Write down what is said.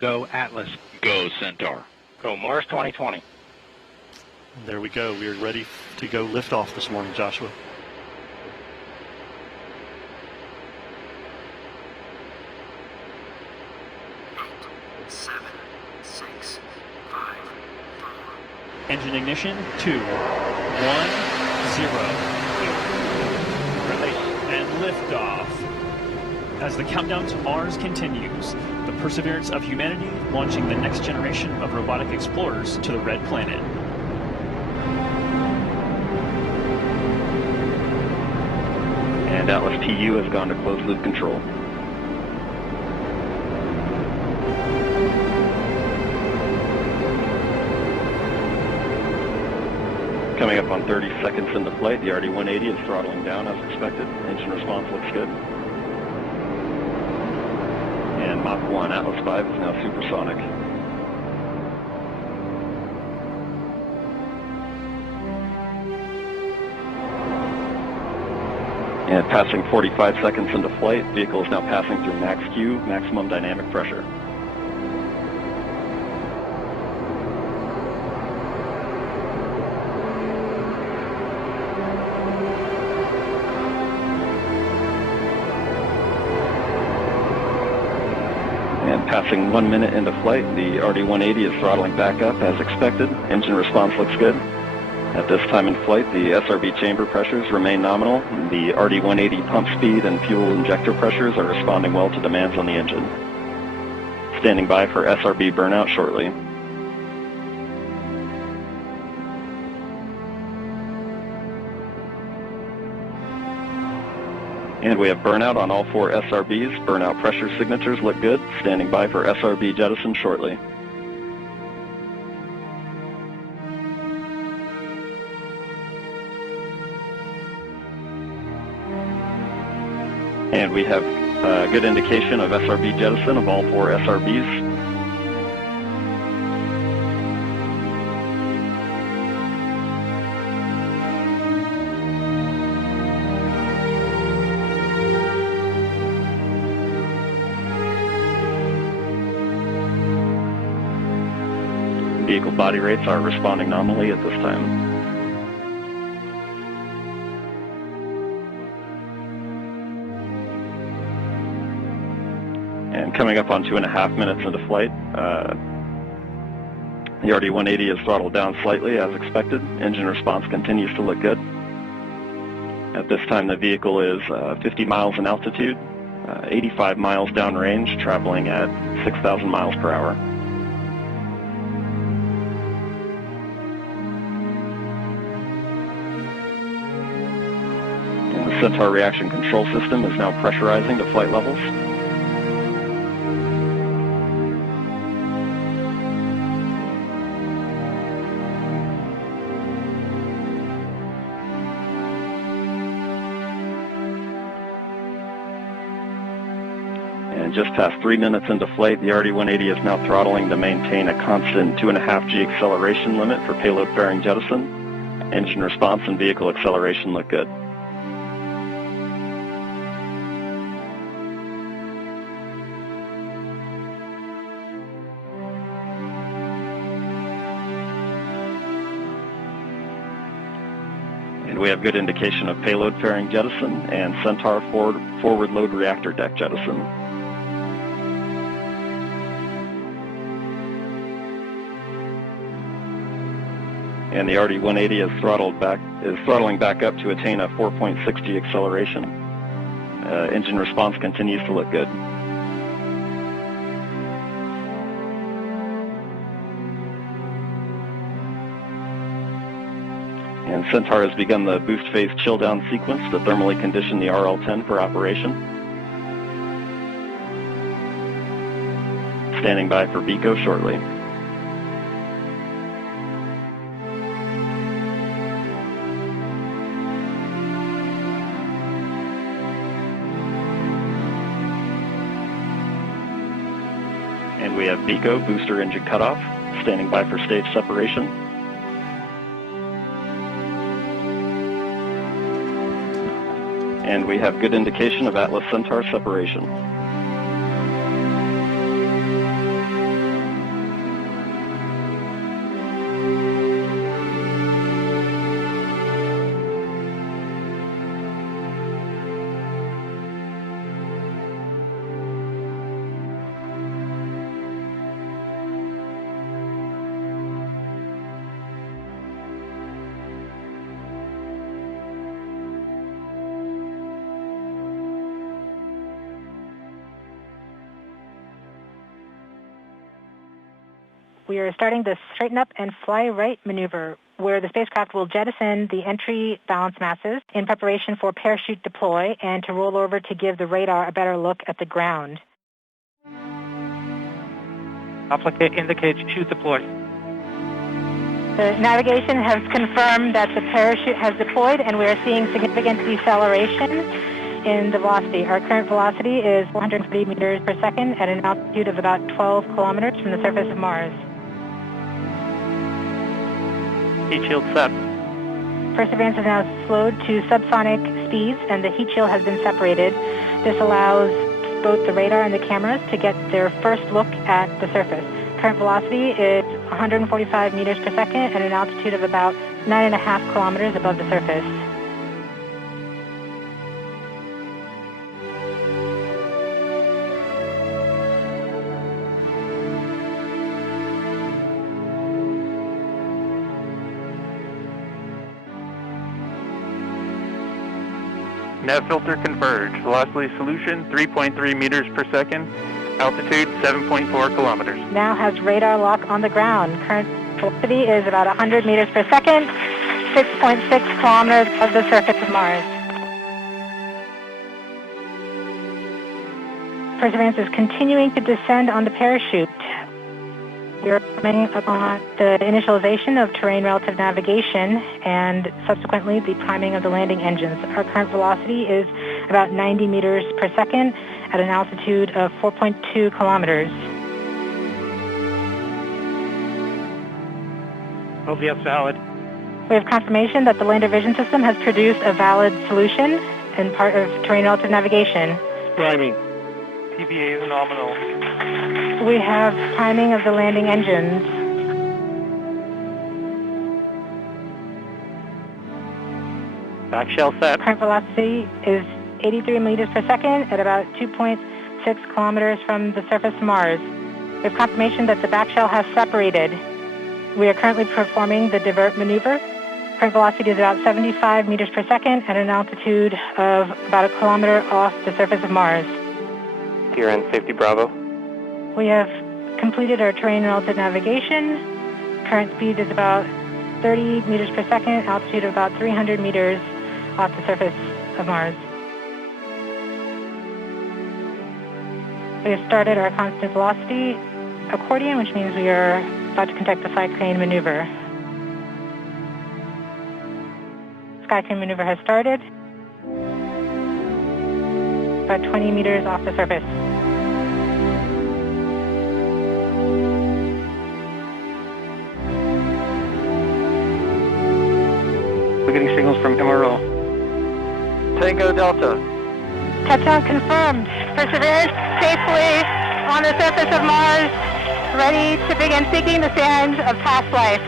Go Atlas. Go Centaur. Go Mars 2020. There we go. We are ready to go liftoff this morning, Joshua. Engine ignition, 2, 1, 0. Release. And liftoff. As the countdown to Mars continues, the perseverance of humanity launching the next generation of robotic explorers to the Red Planet. And Atlas TU has gone to closed loop control. Coming up on 30 seconds into flight, the RD-180 is throttling down as expected. Engine response looks good. And Mach 1, Atlas 5 is now supersonic. And passing 45 seconds into flight, vehicle is now passing through max Q, maximum dynamic pressure. Passing 1 minute into flight, the RD-180 is throttling back up as expected. Engine response looks good. At this time in flight, the SRB chamber pressures remain nominal. The RD-180 pump speed and fuel injector pressures are responding well to demands on the engine. Standing by for SRB burnout shortly. And we have burnout on all 4 SRBs. Burnout pressure signatures look good. Standing by for SRB jettison shortly. And we have a good indication of SRB jettison of all 4 SRBs. Vehicle body rates are responding nominally at this time. And coming up on 2.5 minutes into flight, the RD-180 is throttled down slightly as expected. Engine response continues to look good. At this time the vehicle is 50 miles in altitude, 85 miles downrange, traveling at 6,000 miles per hour. Centaur reaction control system is now pressurizing to flight levels. And just past 3 minutes into flight, the RD-180 is now throttling to maintain a constant 2.5 G acceleration limit for payload fairing jettison. Engine response and vehicle acceleration look good. We have good indication of payload fairing jettison and Centaur forward load reactor deck jettison. And the RD-180 is throttling back up to attain a 4.6 G acceleration. Engine response continues to look good. And Centaur has begun the boost phase chill down sequence to thermally condition the RL-10 for operation. Standing by for BECO shortly. And we have BECO, booster engine cutoff, standing by for stage separation. And we have good indication of Atlas Centaur separation. We are starting the straighten up and fly right maneuver, where the spacecraft will jettison the entry balance masses in preparation for parachute deploy and to roll over to give the radar a better look at the ground. Applicant indicates chute deploy. The navigation has confirmed that the parachute has deployed, and we are seeing significant deceleration in the velocity. Our current velocity is 430 meters per second at an altitude of about 12 kilometers from the surface of Mars. Heat shield set. Perseverance is now slowed to subsonic speeds, and the heat shield has been separated. This allows both the radar and the cameras to get their first look at the surface. Current velocity is 145 meters per second at an altitude of about 9.5 kilometers above the surface. Nav filter converge. Velocity solution 3.3 meters per second. Altitude 7.4 kilometers. Now has radar lock on the ground. Current velocity is about 100 meters per second, 6.6 kilometers above the surface of Mars. Perseverance is continuing to descend on the parachute. We are coming upon the initialization of terrain relative navigation and subsequently the priming of the landing engines. Our current velocity is about 90 meters per second at an altitude of 4.2 kilometers. OVS valid. We have confirmation that the lander vision system has produced a valid solution and part of terrain relative navigation. Priming. TBA is nominal. We have priming of the landing engines. Back shell set. Current velocity is 83 meters per second at about 2.6 kilometers from the surface of Mars. We have confirmation that the back shell has separated. We are currently performing the divert maneuver. Current velocity is about 75 meters per second at an altitude of about a kilometer off the surface of Mars. Here in safety Bravo. We have completed our terrain relative navigation. Current speed is about 30 meters per second, altitude of about 300 meters off the surface of Mars. We have started our constant velocity accordion, which means we are about to conduct the sky crane maneuver. Sky crane maneuver has started. About 20 meters off the surface. We're getting signals from MRO. Tango Delta. Touchdown confirmed. Perseverance safely on the surface of Mars, ready to begin seeking the signs of past life.